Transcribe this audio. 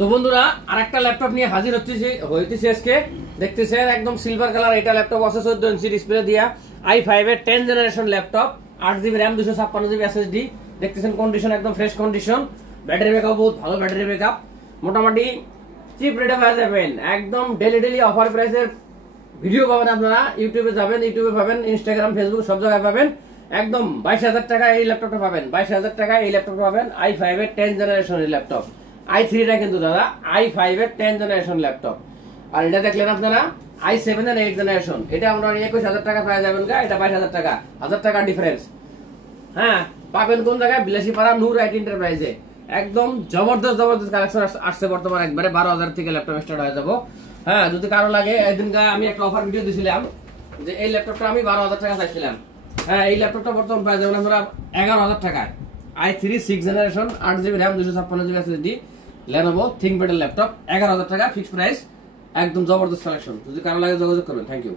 তো বন্ধুরা আরেকটা ল্যাপটপ নিয়ে হাজির হইতেছি আজকে। দেখতেছেন একদম সিলভার কালার এটা ল্যাপটপ আছে 14 ইঞ্চি ডিসপ্লে দিয়া i5 এর 10 generation laptop 8GB RAM 256GB SSD। দেখতেছেন কন্ডিশন একদম ফ্রেশ কন্ডিশন, ব্যাটারি ব্যাকআপ বহুত ভালো ব্যাটারি ব্যাকআপ, মোটামুটি চিপ রেটে পেয়ে যাবেন। একদম ডেলি অফার প্রাইসের ভিডিও পাবেন আপনারা। ইউটিউবে যাবেন, ইউটিউবে পাবেন, ইনস্টাগ্রাম ফেসবুক সব জায়গায় পাবেন। একদম 22,000 টাকা এই ল্যাপটপটা পাবেন, 22,000 টাকা এই ল্যাপটপটা পাবেন। i5 এর 10 জেনারেশনের ল্যাপটপ, i3 টা কিন্তু দাদা i5 এর 10 জেনারেশন ল্যাপটপ। আর এটা দেখলেন আপনারা i7 এর 8 জেনারেশন, এটা আমরা 21,000 টাকা পাওয়া যাবেন গা, এটা 22,000 টাকা, 1000 টাকা ডিফারেন্স। হ্যাঁ পাবেন কোন জায়গায়? বিলাসীপাড়া নূর আইটি এন্টারপ্রাইজে। একদম জবরদস্ত কালেকশন আসছে বর্তমানে, একবারে 12,000 থেকে ল্যাপটপ স্টার্ট হয়ে যাবো। হ্যাঁ যদি কারো লাগে, একদিনকার আমি একটা অফার ভিডিও দিয়েছিলাম যে এই ল্যাপটপটা আমি 12,000 টাকা চাইছিলাম। হ্যাঁ এই ল্যাপটপটা বর্তমান পাওয়া যাবেন আপনারা 11,000 টাকায়। i3 6 generation 8GB RAM 256GB SSD Lenovo ThinkPad laptop 11,000 টাকা ফিক্সড প্রাইস, একদম জবরদস্ত কালেকশন। যদি কারো লাগে যোগাযোগ করবেন। Thank you.